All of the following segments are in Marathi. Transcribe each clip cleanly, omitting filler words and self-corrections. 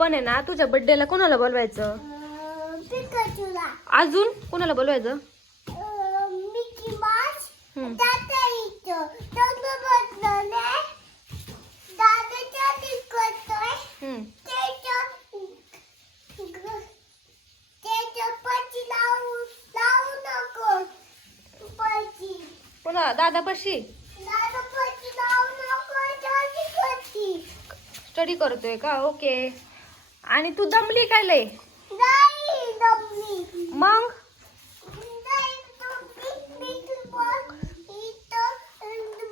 आपण आहे ना तुझ्या बर्थडेला कोणाला बोलवायचं? पिकाचूला. अजून कोणाला बोलवायचं? Mickey mouse. हम्म. दादा इथं. दादा बसलाय. दादाच्या दिसतोय. हम्म. त्याच्या पाची लावू नको. पाची. कोणा दादापाशी दादा पाची लावू नको. जल्दी करती. स्टडी करतोय का? ओके. आणि तू दमली काय लय? नाही दमली. मग नाही तू बिग बॉल इथं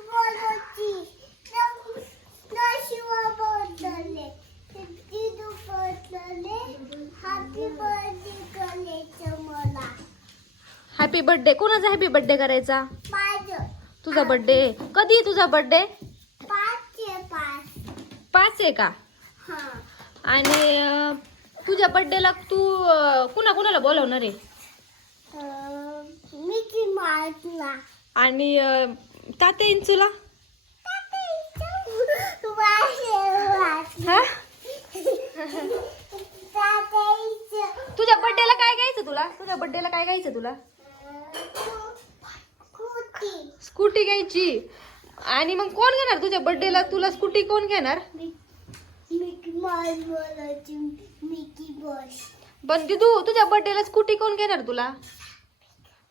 बोलायची. शिवा बोलले. दिदू बोलले. हॅपी बर्थडे करायचं मला. Happy birthday. कोणाचा हॅपी बर्थडे करायचा? माझं. तुझा बर्थडे कधी आहे? तुझा बर्थडे 5 5 आहे का? हा. आणि तुझ्या बर्थडेला तू कुणाला बोलवणार आहे? मिकी माउसला. आणि तात्या इंचूला? हा? तुझ्या बर्थडेला काय घ्यायचं तुला? तुझ्या बर्थडेला काय घ्यायचं तुला? स्कूटी घ्यायची. आणि मग कोण घेणार तुझ्या बर्थडेला? तुला स्कूटी कोण घेणार? मिकी माउस बोलायची. Mickey boss. पण दिदू तुझ्या बर्थडेला स्कूटी कोण घेणार तुला?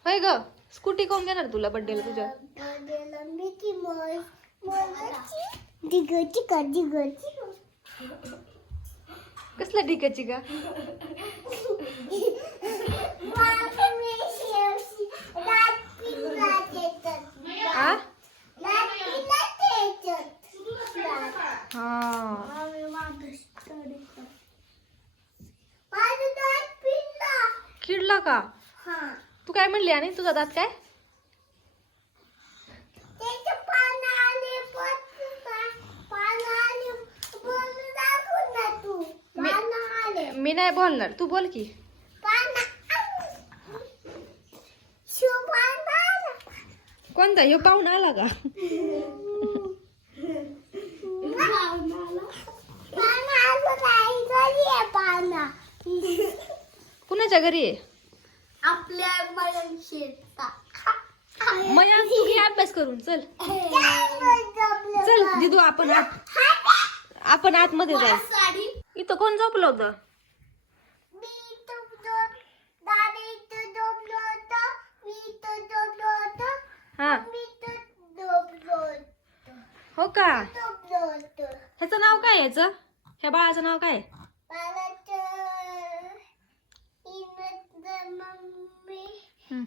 होय ग, स्कूटी कोण घेणार तुला बर्थडेला तुझ्या? बर्थडेला मिकी माउस बोलायची. दिगची का दिगची. कसला डिकाची का? आ? हा. किडला का? तू काय म्हणली? आणि तुझा दात काय? मी नाही बोलणार, तू बोल की. कोणता? ह्यो पाहुणा आला का? कुणाच्या घरी आहे? आपल्या मयन शेता. मया तू घे अभ्यास करून. चल चल दिदू, आपण आतमध्ये जाऊ. साडी. इथं कोण झोपलं होतं? हा. हो का? ह्याचं नाव काय? ह्याचं ह्या बाळाचं नाव काय? हम्म.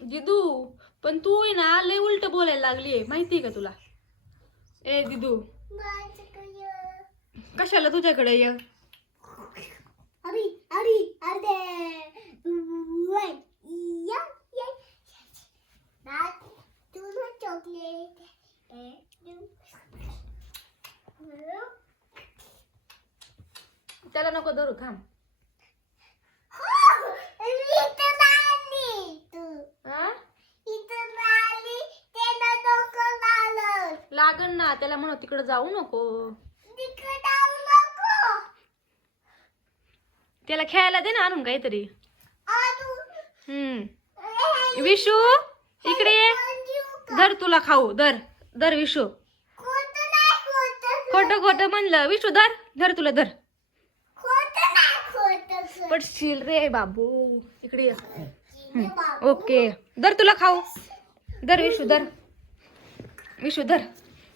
दिदू पण तू आहे ना लय उलट बोलायला लागलीये, माहितीये का तुला? ए दिदू, कशाला तुझ्याकडे ये? त्याला नको धरू, थांब. हा? लागण ना त्याला, म्हणून तिकडे जाऊ नको. त्याला खेळायला दे ना आणून काहीतरी. विशू इकडे ये. धर तुला खाऊ. धर विशू. खोटं खोटं म्हणलं. विशू धर तुला धर. पडशील रे बाबू. इकडे ये. ओके, धर तुला खाऊ. धर विशू धर. विशू धर.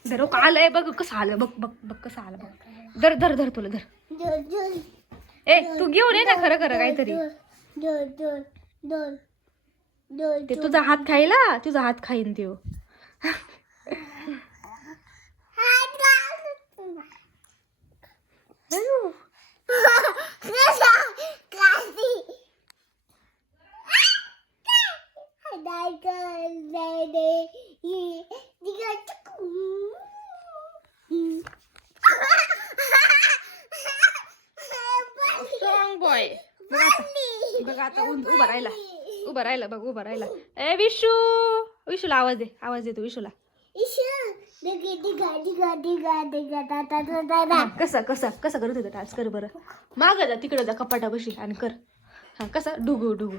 का आलंय बघ, कसं आलं बघ कसं आलं बघ. धर तुला धर. ए तू घेऊन ये ना खरं काहीतरी. ते तुझा हात खायला, तुझा हात खाईन त्यो. Strong boy. बघ आता उभा राहिला बघ उभा राहिला. ए विशू, विशूला आवाज दे, आवाज देतो विशूला. कसा कसा कसा करत होता डान्स कर बरं. मागं जा, तिकडे जा कपाटापाशी आणि कर. हा कसा डुगू डुगू.